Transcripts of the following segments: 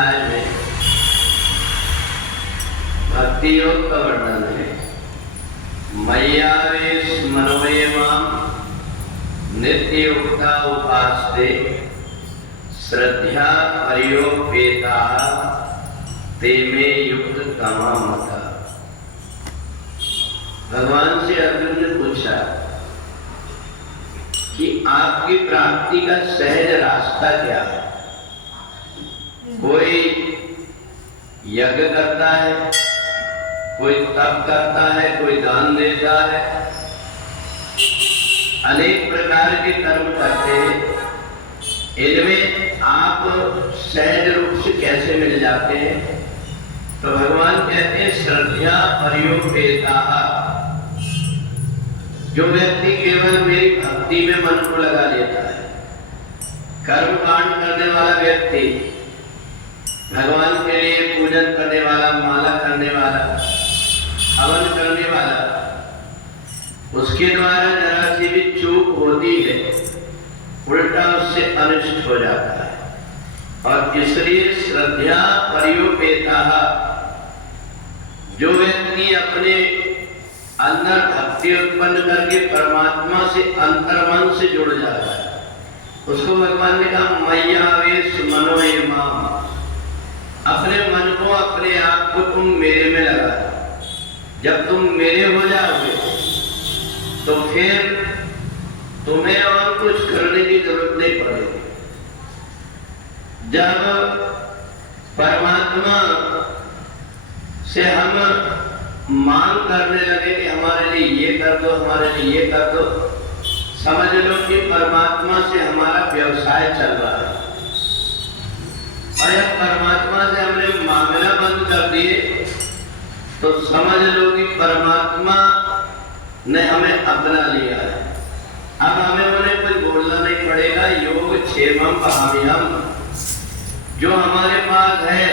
अध्याय में भक्ति योग का वर्णन है। मय्यावेश मनोये माम नित्य युक्ता उपास्ते श्रद्धा परियोपेता ते में युक्त तमा मता। भगवान से अर्जुन ने पूछा कि आपकी प्राप्ति का सहज रास्ता क्या है? कोई यज्ञ करता है, कोई तप करता है, कोई दान देता है, अनेक प्रकार के कर्म करते हैं। इनमें आप सहज रूप से कैसे मिल जाते हैं? तो भगवान कहते हैं श्रद्धा परियोपेता। जो व्यक्ति केवल मेरी भक्ति में मन को लगा लेता है, कर्म कांड करने वाला व्यक्ति, भगवान के लिए पूजन करने वाला, माला करने वाला, हवन करने वाला, उसके द्वारा जरा सी भी चूक होती है, उल्टा उससे अनिष्ट हो जाता है। और इसलिए श्रद्धा परियोपेता, जो व्यक्ति अपने अंदर भक्ति उत्पन्न करके परमात्मा से अंतर्मन से जुड़ जाता है, उसको भगवान ने कहा मय्यावेश मनोये माम। अपने मन को, अपने आप को तुम मेरे में लगा। जब तुम मेरे हो जाओगे तो फिर तुम्हें और कुछ करने की जरूरत नहीं पड़ेगी। जब परमात्मा से हम मांग करने लगे कि हमारे लिए ये कर दो, हमारे लिए ये कर दो, समझ लो कि परमात्मा से हमारा व्यवसाय चल रहा है। और जब परमात्मा से हमने मांगना बंद कर दिए तो समझ लो कि परमात्मा ने हमें अपना लिया है। अब हमें उन्हें कुछ बोलना नहीं पड़ेगा। योग क्षेमम अहमियम, जो हमारे पास है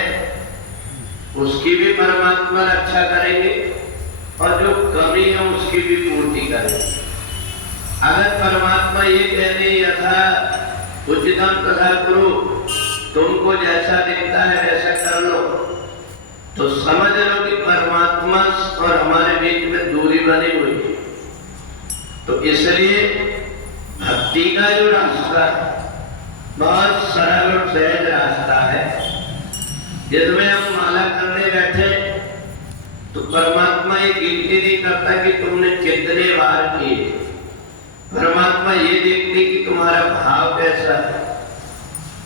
उसकी भी परमात्मा रक्षा करेंगे और जो कमी है उसकी भी पूर्ति करेंगे। अगर परमात्मा ये कहते यथा उचितम तथा करो, तुमको जैसा दिखता है वैसा कर लो, तो समझ लो कि परमात्मा और हमारे बीच में दूरी बनी हुई है। तो इसलिए भक्ति का जो रास्ता है बहुत सरल और सहज रास्ता है। जिसमें हम माला करने बैठे तो परमात्मा ये गिनती नहीं करता कि तुमने कितने बार किए। परमात्मा ये देखते कि तुम्हारा भाव कैसा है,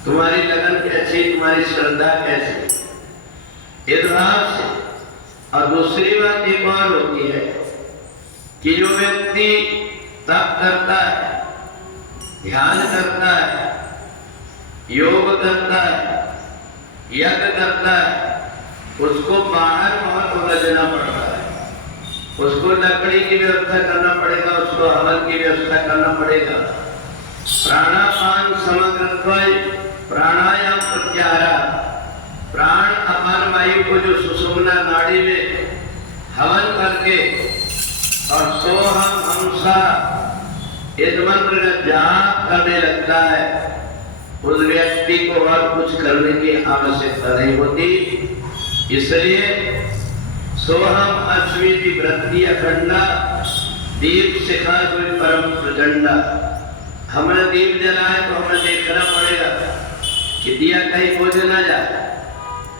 तुम्हारी लगन कैसी, तुम्हारी श्रद्धा कैसी, इस भाव से। और दूसरी बात एक और होती है कि जो व्यक्ति तप करता है, ध्यान करता है, योग करता है, यज्ञ करता है, उसको बाहर बहुत उलझना पड़ता है। उसको लकड़ी की व्यवस्था करना पड़ेगा, उसको हवन की व्यवस्था करना पड़ेगा। प्राणापान समग्रत्वय प्राणायाम प्रत्याहार, प्राण अपान वायु को जो सुषुम्ना नाड़ी में हवन करके और सोहम हंसा इस मंत्र का जाप करने लगता है, उस व्यक्ति को और कुछ करने की आवश्यकता नहीं होती। इसलिए सोहम अश्विति वृत्ति अखंडा दीप शिखा कोई परम प्रचंडा। हमने दीप जलाए तो हमें देखना पड़ेगा कि दिया कहीं बुझ न जाए,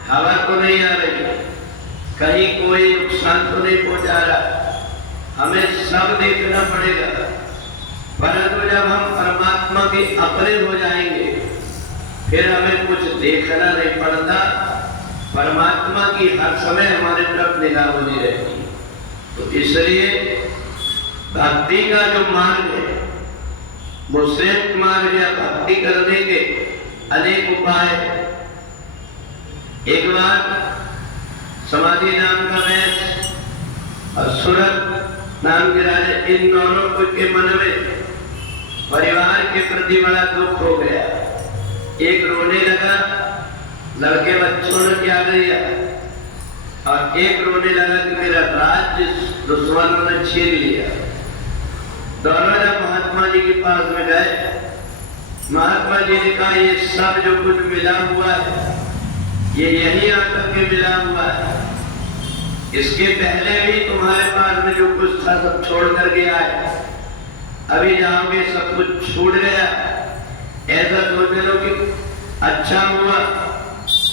हवा तो नहीं आ रही, कहीं कोई नुकसान तो नहीं पहुंचा रहा, हमें सब देखना पड़ेगा। परंतु जब हम परमात्मा के अपने हो जाएंगे फिर हमें कुछ देखना नहीं पड़ता। परमात्मा की हर समय हमारे तरफ निगाह बनी रहती है। तो इसलिए भक्ति का जो मार्ग है वो श्रेष्ठ मार्ग है। भक्ति करने के अनेक उपाय। एक बार समाधि नाम का वेश और सूरत नाम के राजा, इन दोनों के मन में परिवार के प्रति बड़ा दुख हो गया। एक रोने लगा, लड़के बच्चों ने त्याग दिया, और एक रोने लगा कि मेरा राज्य दुश्मनों ने छीन लिया। दोनों जब महात्मा जी के पास में गए, महात्मा जी ने कहा ये सब जो कुछ मिला हुआ है ये यही आकर के मिला हुआ है। इसके पहले भी तुम्हारे पास में जो कुछ था सब छोड़ कर गया है, अभी जाओगे सब कुछ छूट गया। ऐसा सोच लो कि अच्छा हुआ,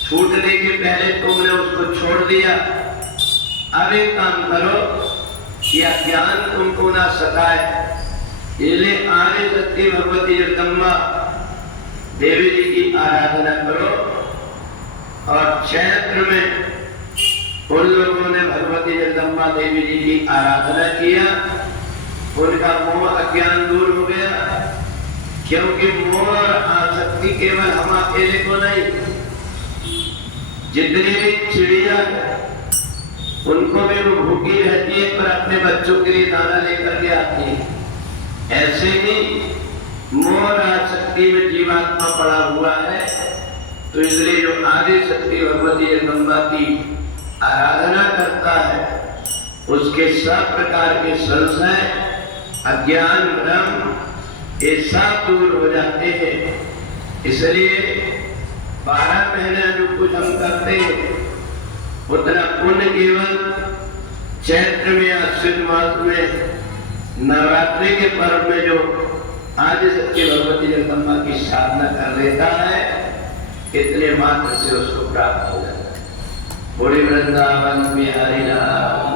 छूटने के पहले तुमने उसको छोड़ दिया। अब एक काम करो कि अज्ञान तुमको ना सताए, इसलिए आदि शक्ति भगवती जगदम्बा देवी जी की आराधना करो। और चैत्र में उन लोगों ने भगवती जगदम्बा देवी जी की आराधना किया, उनका मोह अज्ञान दूर हो गया। क्योंकि मोह और आसक्ति केवल हम अकेले को नहीं, जितनी भी चिड़िया उनको भी वो भूखी रहती है पर अपने बच्चों के लिए दाना लेकर के आती है। ऐसे ही मोह और आसक्ति में जीवात्मा पड़ा हुआ है। तो इसलिए जो आदि शक्ति भगवती जगदम्बा की आराधना करता है, उसके सब प्रकार के संशय, अज्ञान, भ्रम ये सब दूर हो जाते हैं। इसलिए 12 महीने जो कुछ हम करते हैं उतना पुण्य केवल चैत्र में, अश्विन मास में, नवरात्रि के पर्व में जो आदि शक्ति भगवती जगदम्बा की साधना कर लेता है, इतने मात्र से उसको प्राप्त हो जाता है। बड़ी वृंदावन में हरि राम।